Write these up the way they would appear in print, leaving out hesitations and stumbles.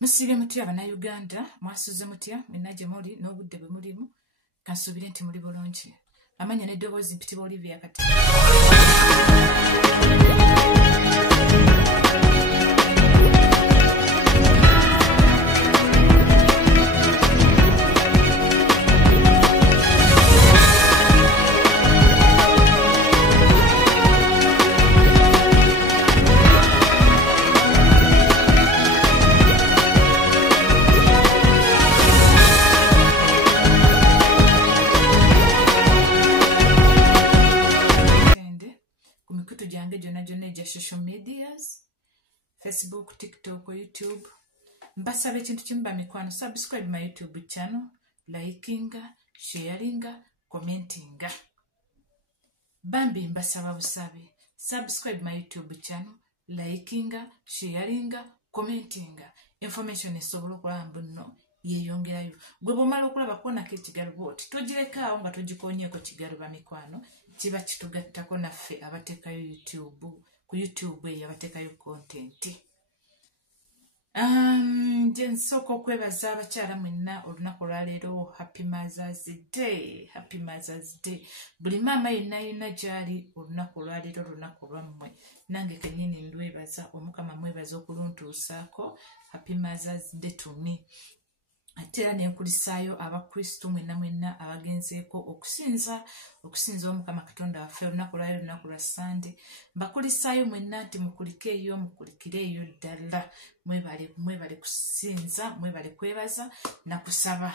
Musibe mutya Bannayuganda, mwasuze mutya mwenna gye muli n'obudde bwe mulimu, kansuubire nti muli bulungi. Amanya n'eddoboozi mpitibwa Olivia Kati. Social medias, Facebook, TikTok, YouTube. Mbasabe ekintu kimu bamikwano, subscribe my YouTube channel, likinga, sharinga, commentinga. Bambi mbasaba busabe, subscribe my YouTube channel, likinga, sharinga, commentinga. Information esobola okulaba nno yeyongerayo. Gwe bw'omala okulaba kuonako ekigalo bw'oti togirekawo nga togikonyeeko kigalo bamikwano, kiba kitugattako naffe abateekayo ku YouTube eyo abateekayo content. Nje nsooka okwebaza abakyala mwenna olunaku olwaleero. Happy Mother's Day, Happy Mother's Day. Buli maama yenna gy'ali olunaku olwaleero olunaku lwammwe. Nange kennyini ndwebaza, Omukama mwebaza okuluntuusaako. Happy Mother's Day to me. Ate era nenkulisaayo abakristu mwenna abagenzeeko okusinza Omukama Katonda waffe olunaku olwaleero olunaku lwa Sunday. Mbakulisaayo mwenna nti mukulikire eyo ddala. Mwebale kusinza, mwebale kwebaza na kusaba,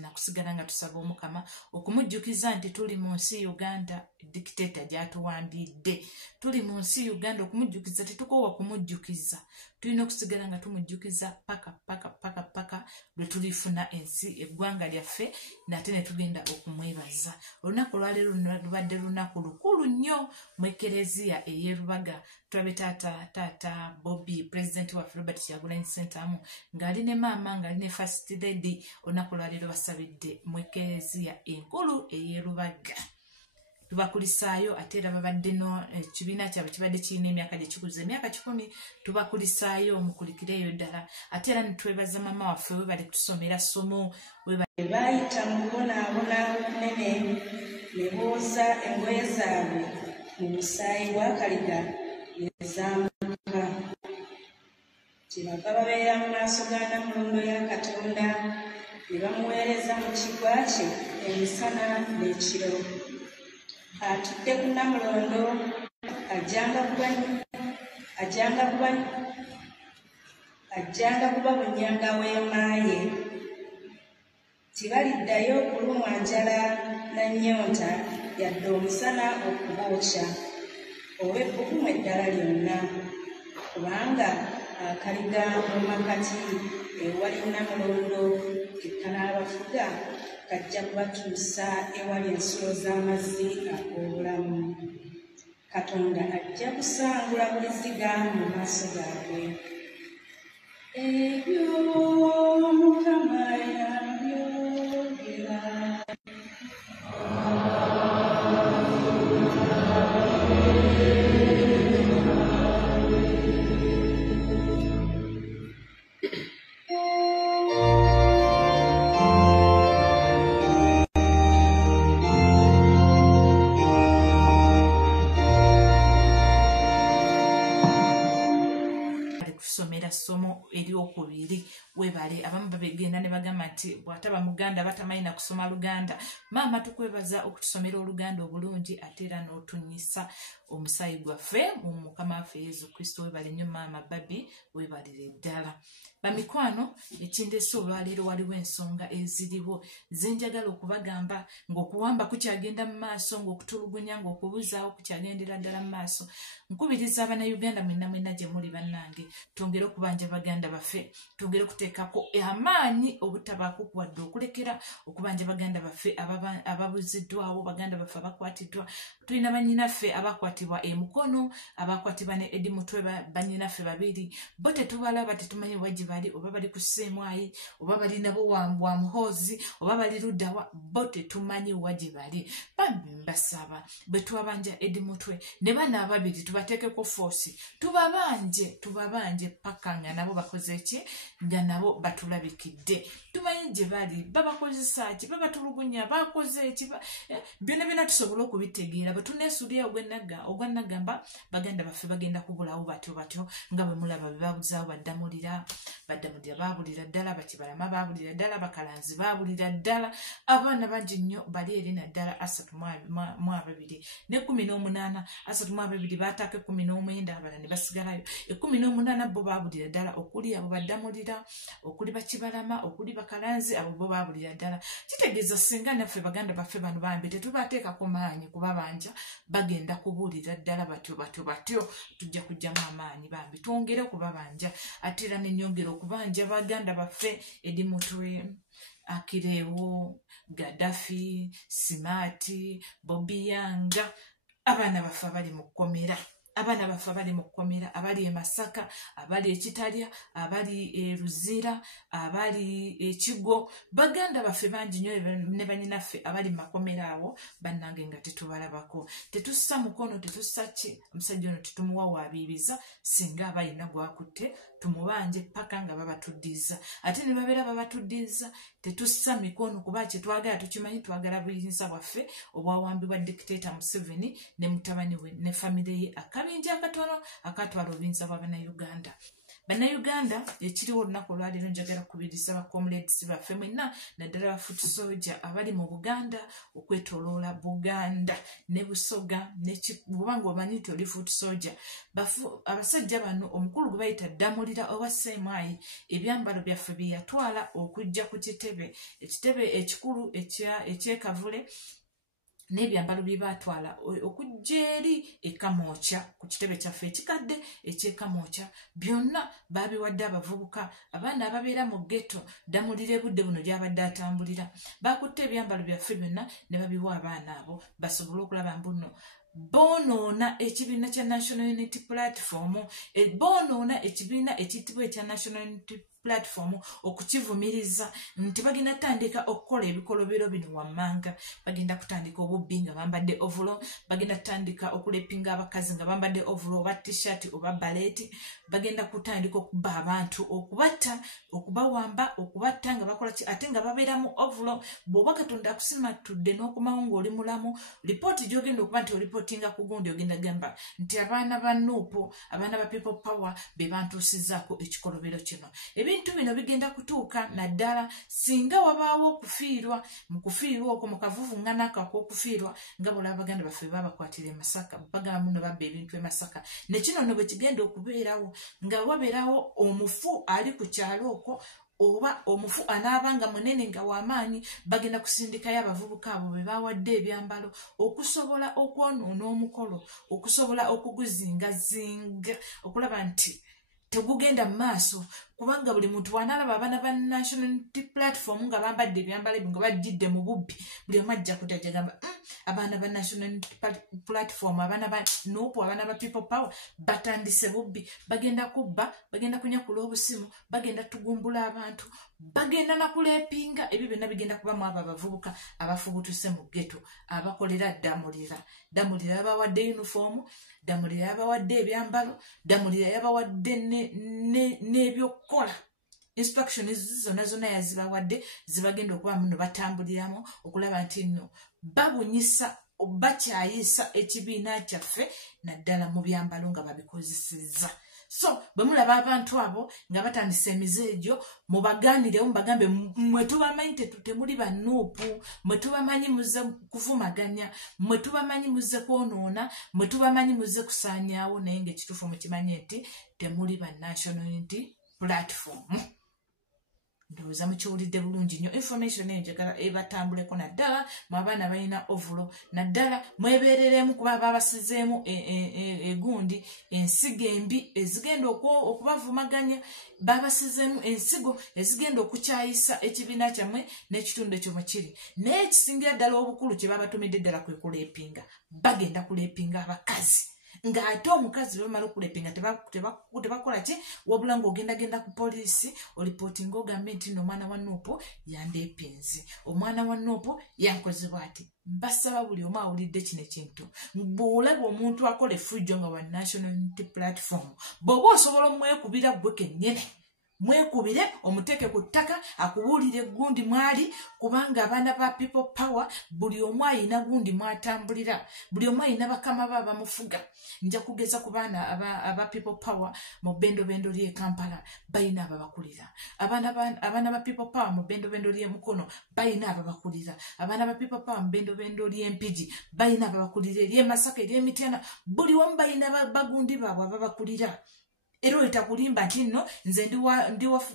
nakusigala nga tusaba Omukama okumujjukiza nti tuli mu nsi Uganda dictator gy'atuwambidde. Tuli mu nsi Uganda okumujjukiza, tetukoowa kumujjukiza. Tulina okusigala nga tumujjukiza paka lwe tulifuna ensi eggwanga lyaffe, nate ne tugenda okumwebaza. Olunaku olwaleero lubadde lunaku lukulu nnyo mu Ekereziya ey'Erubaga. Tulabe taata Bobby, President waffe Robert Kyagulanyi Ssentamu, ng'ali ne maama, ng'ali ne First Lady. Olunaku olwaleero basabidde mu Ekereziya enkulu ey'Erubaga. Tubakulisaayo ate era babadde ekibiina kyabwe kibadde kirina emyaka gye kikuze emyaka 10. Tubakulisaayo mukulikire eyo ddala. Ate era nitwebaza maama waffe webale kutusomera ssomo. Baayita mu kubonaabona okunene ne booza engoye zaabwe mu musaayi gwa Kaliga ne zaamuka. Kyebaava babeera mu maaso ga Nnamulondo ya Katonda ne bamuweereza mu kiggwa kye emisana n'ekiro. Atudde ku Nnamulondo ajjanga kuba bunnyanga w'eema ye. Tibaliddayo kulumwa njala na nnyonta yadde omusana okubookya oba ebbugumu eddala lyonna, kubanga akaliga mu makati ewali Nnamulondo kekanaabafuga kajja kubatuusa ewali ensulo z'amazzi ag'obulamu. Katonda ajja kusangula buli ziga mu maaso gaabwe. Ebyo Mukama yabyogera. Ssomo eryokubiri webale. Abamu babegenda ne bagamba nti bw'ataba Muganda batamanyi na kusoma Luganda. Maama tukwebaza okutusomera Oluganda obulungi ate era n'otunyisa omusaayi gwaffe mu Mukama waffe Yesu Kristo. Webale nnyo maama Babi, webalire ddala. Bamikwano, ekindeese olwaleero waliwo ensonga eziriwo zenjagala okubagamba, ng'okuwamba kukyagenda mu maaso, ng'okutulugunya, ng'okubuzaawo kukyagendera ddala mu maaso. Nkubiriza Abannayuganda mwenna gye muli bannange, twongere okubanja baganda baffe, twongere okuteekako amaanyi obutabaako kuwadde okulekera okubanja baganda baffe ababuziddwawo, baganda baffe abakwatiddwa. Tulina bannyinaffe abakwatibwa e Mukono, abakwatibwa ne Edi Mutwe, bannyinaffe babiri. Bo tetubalaba, tetumanyi wagi bali, oba bali ku Ssemwayi, oba bali nabo wa Muhoozi, oba bali luddawa, bo tetumanyi wagi bali. Bambi mbasaba bwe twabanja Edi Mutwe ne bana ababiri tubateekeko force, tubabanje paka nga nabo bakoze ki nga nabo batulabikidde tumanyi gye bali babakozesa ki babatulugunya bakoze eki byonna byonna tusobola okubitegeera batuneesuulira ogwannagamba baganda baffe bagenda kubulawo batyo nga bwe mulaba bebabuzaawo baddamulira baabulira ddala bakibalama baabulira ddala bakalanzi baabulira ddala abaana bangi nnyo bali eri naddala 32 ne 18 32 baataako 19 abala ne basigalayo 18 bo baabulira ddala okuli abo baddamulira okuli bakibalama okuli bakalanzi abo bo baabulira ddala kitegeeza singa naffe baganda baffe bano bambi tetubateekako maanyi kubabanja bagenda kubuulira ddala batyo tujja kujjamu amaanyi bambi twongere okubabanja ate era nenyongera okubanja baganda baffe edi mutwe Akireewo Gaddafi Simaati Bobi Yanga abaana baffe abali mu kkomera abaana baffe abali mu kkomera abali e Masaka abali ekitalya abali e Luzira abali ekigo baganda baffe bangi nnyo ne bannyinaffe abali mu makomera awo bannange nga tetubalabako tetussa mukono tetussa ki omusajja ono tetumuwawaabiibiza singa aba alina gwakutte tumubanje paka nga babatuddiza ate ne babeera babatuddiza tetussa mikono kuba kyetwagala tukimanyi twagala buyinza bwaffe obwawambibwa dictator Museveni ne mutabani we ne famire ye akabinja akatono akatwala obuyinza bwa bannayuganda bannayuganda ekiriwo olunaku olwaleero njagala kubiriza bakomuleds baffe mwenna naddala bafuut soja abali mu Buganda okwetoloola Buganda ne Busoga kubanga omanyi nti oli fuut soja abasajja bano omukulu gwe bayita Ddamulira owa Semayi ebyambalo byaffe bye yatwala okujja ku ekitebe ekikulu ekyekavule n'ebyambalo bye baatwala okujja eri Kamwokya ku kitebe kyaffe ekikadde eky'Kamwokya byonna baabiwadde abavubuka abaana ababeera mu ghetto Ddamulira budde buno gy'abadde atambulira baakutte ebyambalo byaffe byonna ne babiwa abaana abo basobole okulaba mbuno boonoona ekibiina kya National Unity Platform boonoona ekibiina ekiyitibwa ekya National Unity Platform okukivumiriza nti bagenda kutandika okukola ebikolobero bino wammanga bagenda kutandika obubbi nga bambadde ovulo bagenda kutandika okulepinga abakazi nga bambadde ovulo oba t-shirt oba baleti bagenda kutandika okuba abantu okubatta okubawamba okubatta nga bakola ki ate nga babeera mu ovulo bw'oba Katonda akusimatudde n'okumawo ng'oli mulamu lipooti gy'ogenda okuba nti olipootinga ku gundi ogenda gamba nti abaana ba Nuupu abaana ba People Power be bantuusizzaako ekikolobero kino ebintu bino bigenda kutuuka naddala singa wabaawo okufiirwa mu kufiirwa okwo mu kavuvuŋŋana ako ak'okufiirwa nga bw'olaba baganda baffe babakwatira e Masaka bagamba muno babba ebintu e Masaka ne kino nno bwe kigenda okubeerawo nga wabeerawo omufu ali ku kyalo okwo oba omufu anaabanga munene nga w'amaanyi bagenda kusindikayo abavubuka abo be bawadde ebyambalo okusobola okwonoona omukolo okusobola okuguzingazinga okulaba nti tegugenda mu maaso kubanga buli muntu wanaalaba abaana ba National Unity Platform nga bambadde ebyambalo ebyo nga bajjidde mu bubbi buli omu ajja kudajja gamba abaana ba National Unity Platform abaana ba Nuupu abaana ba People Power batandise bubbi bagenda kubba bagenda kunyakula obusimu bagenda tugumbula abantu bagenda nakuleepinga ebyo byonna bigenda kubamu abo abavubuka abafubutuse mu ghetto abakolera Ddamulira yabawadde uniform Ddamulira yabawadde ebyambalo Ddamulira yabawadde n'ebyokukola instructions zonna yazibawadde zibagenda okuba muno batambuliramu okulaba nti nno babunyisa bakyayisa ekibiina kyaffe naddala mu byambalo nga babikozesezza so bwe mulaba abantu abo nga batandisa emize egyo mubaganirewo mubagambe mwe tubamanyi temuli ba Nuupu mwe tubamanyi muze kuvumaganya mwe tubamanyi muze kwonoona mwe tubamanyi muze kusaanyaawo naye ng'ekituufu mukimanye nti temuli ba National Unity Platform ndowooza mukiwulidde bulungi nnyo information eyo njagala ebatambuleko naddala mu abaana balina ovulo naddala mwebeereremu kuba babasizeemu egundi ensigo embi ezigenda okubavumaganya babasizeemu ensigo ezigenda okukyayisa ekibiina kyammwe n'ekitundu ekyo mwe kiri naye ekisingira ddala obukulu kye babatumidde ddala kwe kuleepinga bagenda kuleepinga abakazi ng'ate omukazi bamala okulepinga tebakola ki wabula ng'ogendagenda ku poliisi olipootinga ogambe nti n'omwana wa Nuupu yandeepinze omwana wa Nuupu yankoze bw'ati mbasaba buli omu awulidde kino ekintu bw'olaba omuntu akola effujjo nga wa National Unity Platform bw'oba osobola omwekubira gwe kennyini mwekubire omuteke ku ttaka akubuulire gundi mwali kubanga abaana ba people power buli omu ayina gundi mwatambulira buli omu ayina bakama ba bamufuga nja kugeza ku baana aba people power mu bendobendo ly'e Kampala bayina ababakulira abaana ba people power mu bendobendo ly'e Mukono bayina ababakulira abaana ba people power mu bendobendo ly'e Mpigi bayina ababakulira ly'e Masaka ly'e Mityana buli omu bayina bagundi baabwe ababakulira. Ero itakulimba nti nno nze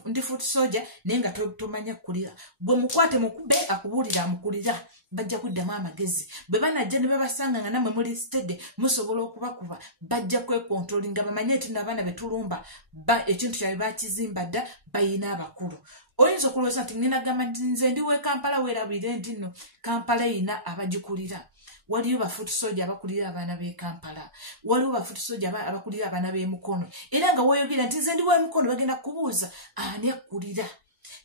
ndi foot soldier naye nga tomanya kukulira bwe mukwate mukube akubuulira amukulira bajja kuddamu amagezi bwe banajja ne babasanga nga namwe muli stede musobola okubakuba bajja kwekontrolinga bamanye nti n'abaana betulumba ekintu kyabwe bakizimba dda bayina abakulu. Oyinza okulowooza nti ngenda gamba nti nze ndi w'e Kampala weerabire nti nno Kampala eyina abagikulira. Waliyo bafutu soja abakulira abaana b'e Kampala waliwo bafutu soja abakulira abaana b'e Mukono era nga woyogera nti nze ndi w'e Mukono bagenda kubuuza ani akulira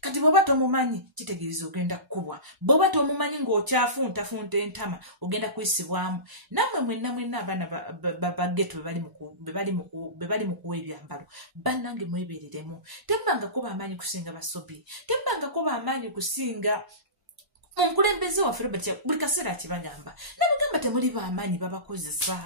kati bw'oba tomumanyi kitegeeza ogenda kukubwa bw'oba tomumanyi ng'okyafuntafunta entama ogenda kuyisibwamu nammwe mwenna abaana bageto be bali mu kuwa ebyambalo bannange mwebeereremu tembangako b'amaanyi kusinga basobi tembangako b'amaanyi kusinga omukulembeze waffe Robert buli kaseera akibagamba nabagamba temuli b'amaanyi babakozesa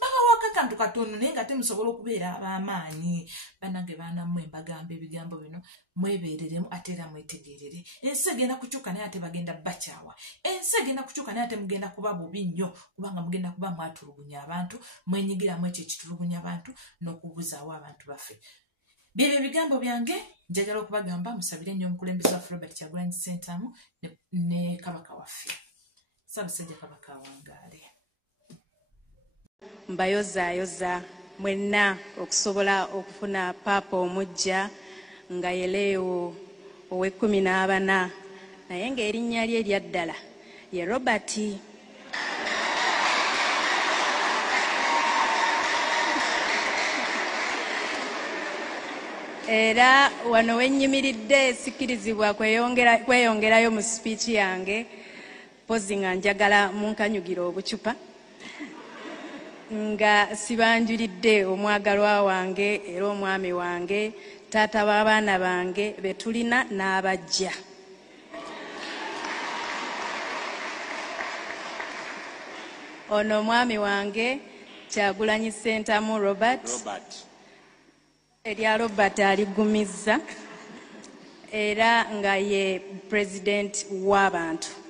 babawaka kantu katono naye nga temusobola okubeera ab'amaanyi bannange baanammwe mbagamba ebigambo bino mwebeereremu ate era mwetegeerere ensi egenda kukyuka naye ate bagenda bakyawa ensi egenda kukyuka naye ate mugenda kuba bubi nnyo kubanga mugenda kuba mwatulugunya abantu mwenyigiramu ekyo ekitulugunya abantu n'okubuzaawo abantu baffe. Byebyo ebigambo byange njagala okubagamba musabire nnyo omukulembeze waffe Robert Kyagulanyi Ssentamu ne kabaka waffe Ssaabasajja Kabaka awangaale. Mbayozaayoza mwenna okusobola okufuna paapa omujja nga ye Leo ow'e14 naye ng'erinnya lye erya ddala ye Robert. Era wano wennyimiridde sikkirizibwa kweyongerayo mu sipiiki yange pozi nga njagala munkanyugira obucupa nga sibanjulidde omwagalwa wange era omwami wange taata w'abaana bange betulina n'abajja. Ono omwami wange Kyagulanyi Ssentamu Robert. Erya Robert aligumizza era nga ye president w'abantu.